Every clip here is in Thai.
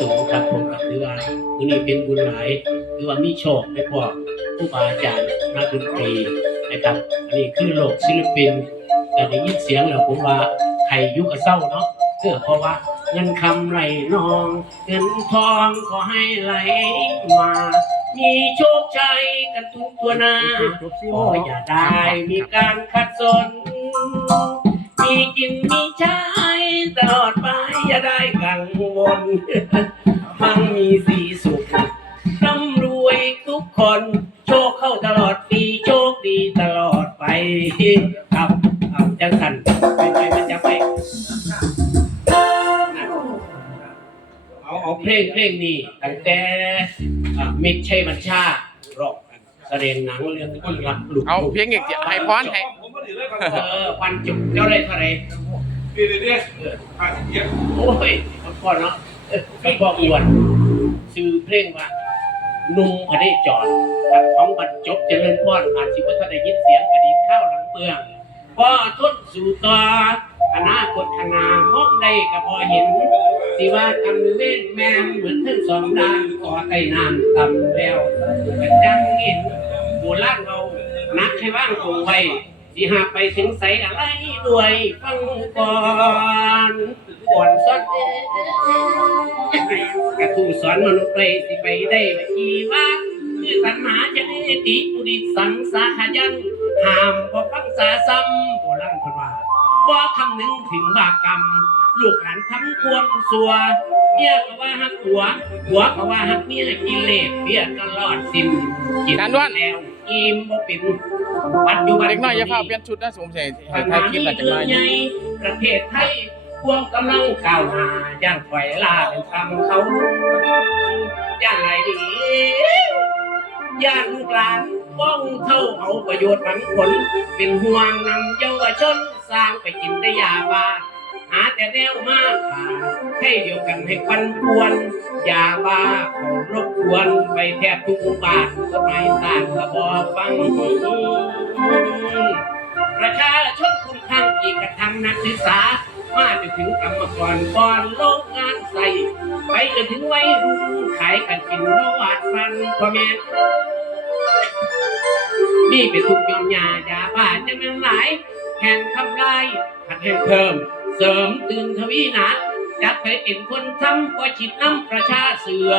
สูงครับผมก็ถือว่ามื้อนี้เป็นบุญหลายถือว่ามีโชคในพวกผู้บาอาจารย์นักดนตรีนะครับอันนี้คือโลกศิลปินแต่ได้ยินเสียงแล้วผมว่าใครยุคเศร้าเนาะเพื่อเพราะว่าเงินคำไหลนองเงินทองขอให้ไหลมา มีโชคชัยกันทุกตัวหน้าขออย่าได้มีการขัดสน มีกินมีใช้ตลอดไปอย่าได้กังวลมั่งมีสีสุขร่ำรวยทุกคน โชคเข้าตลอดปีโชคดีตลอดไปครับเอาจังสันเป็นไงมันจะไปเอาเอาเพลงเพลงนี้ตั้งแต่มิตรชัยบัญชาร้องกันแสดงหนังเรื่องคนรักลูกเอาเพียงอีกให้พรให้ผม เลยก่อนเออวันจุกเจ้าได้เท่าไหรเดี๋ยวเดี๋ยวผ่านเยอะโอ้ยมันก่อนเนาะเอ้ยไม่บอกอีวันชื่อเพลงว่านุ่มพระเดจรครับของบรรจบเจริญพรอาจสิว่าท่านได้ยินเสียงอดีตข้าวหลังเมืองพ่อทนสู่ต่ออนาคตขนามองได้ก็พอเห็นสิว่าทำเว้นแมนเหมือนทั้งสองด้านต่อใต้น้ำต่ำแล้วก็จังเห็นโบราณเรานักให้ว่างคงไว้ สิหากไปถึงใสอะไรด้วยฟังก่อนก่อนสอนกระทูสอนมนุษย์ไปสิไปได้ว่าอีว่าคือตัณหาจะได้ติปุริสังสาขยันห้ามบ่ฟังสาซ้ำโบราณคนว่าบ่คำนึงถึงบาปกรรม ลูกหลานทำควรสัวเมียก็ว่าหักหัว หัวก็ว่าหักเมียกินเลสเบี้ยตลอดสิ้นกินการด้วนแล้วอิ่มบ่เป็น ปัจจุบันเด็กน้อยอย่าพาเปลี่ยนชุดนะสมเสยให้ปัญถ่าหายคลิปนี้หลังจากเรื่อมางใหญ่ประเทศไทยควงกำลังก้าวหน้าย่างถอยลาเป็นคำเขาย่างไรดีย่างลูกหลานป้องเท่าเอาประโยชน์หวังผล เป็นห่วงนำเยาวชนสร้างไปกินได้ยาบ้าหาแต่แนวมากขาให้เดียวกันให้ปันควรยาบ้าเขารบกวนไปแทบทุกบานสมัยต่างกระบอกฟังประชาชนคุ้มข้างอีกกระทำนักศึกษา มาจนถึงกรรมกรก่อนโลกงานใส่ ไปจนถึงไวัยรุ่นขายกันกินโลวาดฟันพ่อแม่นี่เป็นทุกยอมยายาบ้าจะเป็นหลายแห่งทำลายผัดแห่งเพิ่ม เสริมตื่นทวีหนาจักไปเป็นคนทำก็จิตน้ำประชาเสือ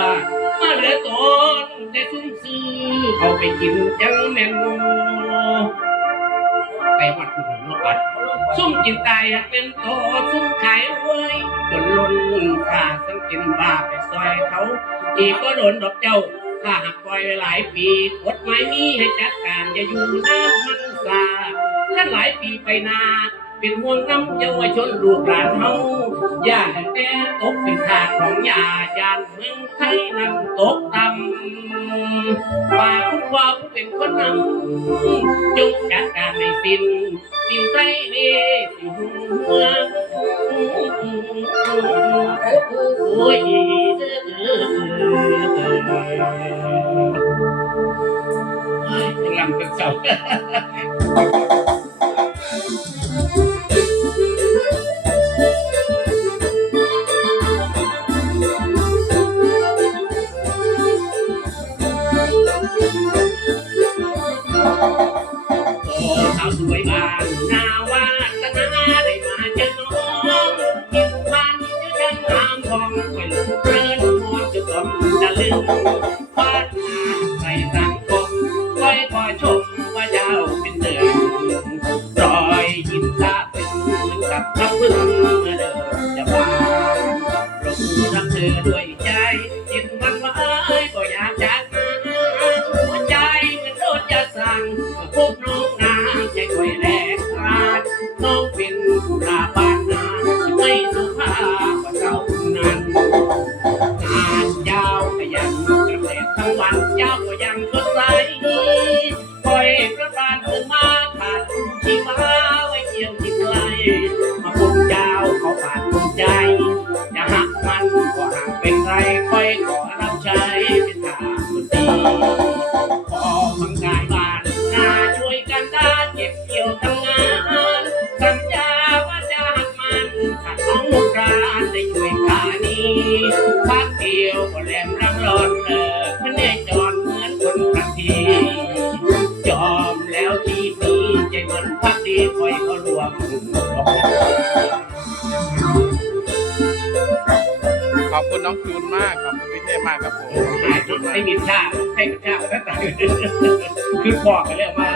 มาเหลือตนแต่ซุ่มซื้อเอาไปกินจังแม่นโมไปวัดคุณนกวัดซุ่มกินตายอยากเป็นโตซุ่มขายเว้ยจนล้นค่าสังกินบาไปซอยเขาอีกก็โดนดอกเจ้าถ้าหากปล่อยไว้หลายปีกฎหมายมีให้จัดการอย่าอยู่น้ำมันสาถ้าหลายปีไปนาน เป็นห่วงน้ำเยาวชนลูกหลานเฮาย่าให้แต่ตกเป็นทาสของยายานเมืองไทยนั้นตกต่ำฝากคุณพ่อผู้เป็นคนนำจงจัดการให้สิ้นสิ้นไทยนี่สิหัวโอ้ยเด้อกำลังเป็นเสาาวสวยบ้านนาวา ขอบคุณน้องจูนมากขอบคุณพี่เท่มากครับผมหายจุดให้มีชาให้กับชาแล้วตายคือบอกกันแล้วมา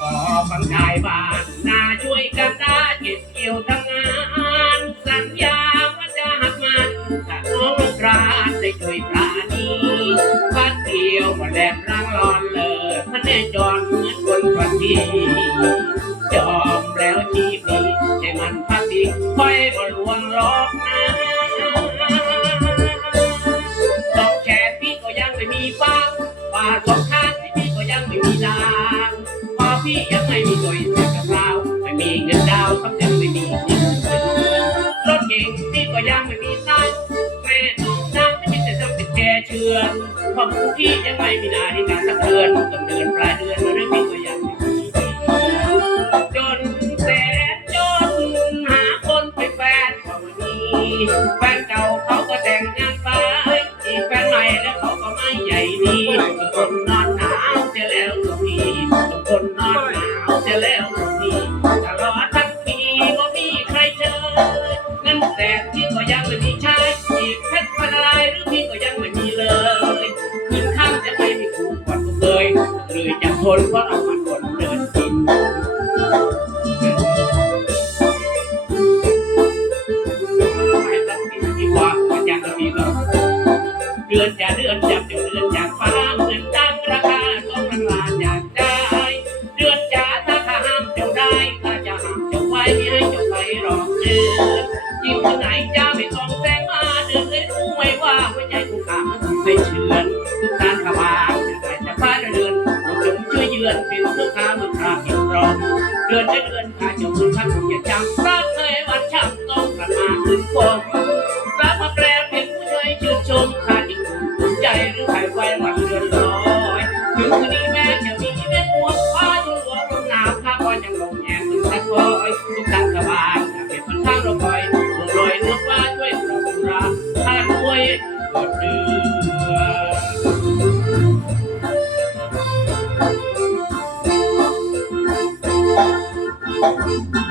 ขอฟังชายบ้านนาช่วยกันได้เก็บเกี่ยวทำงานสัญญาว่าจะหักมันถ้าน้องราณได้ช่วยปราณีพัดเดียวก็แหลมร่างร้อนเลยพระเนจรเหมือน พันทียอมแล้วทีนี้ใจมันพักดีค่อยบ่ลวงหลอกนะสองแขนพี่ก็ยังไม่มีฟ้างฝ่าสองข้างที่พี่ก็ยังไม่มีดางพอพี่ยังไม่มีตัว ความทุกข์ที่ยังไม่มีนาฬิกาสักเดือนต้นเดือนปลายเดือนเรื่องพี่ก็ยังไม่มีจนแสนจนหาคนไปแฟนก็ไม่มีแฟนเก่าเขาก็แต่งงานไปอีกแฟนใหม่แล้วเขาก็ไม่ใหญ่ดี เลยจะทนเพราะเอามันคนเดินกินไม่ต้องกินดีกว่ามันยังมีก็เดือนจะเดือนจับเดี๋ยวเดือนจากฟ้าเงินตั้งราคาต้องมันลาจากได้เดือนจ๋าถ้าข้าห้ามเจ้าได้ข้าจะห้ามเจ้าไว้ไม่ให้เจ้าไปหรอกเดือนยิ่งคนไหนจ้าไม่ต้องแซงมาเดือนเลยรู้ไว้ว่าหัวใจกู อยก็เชื่อ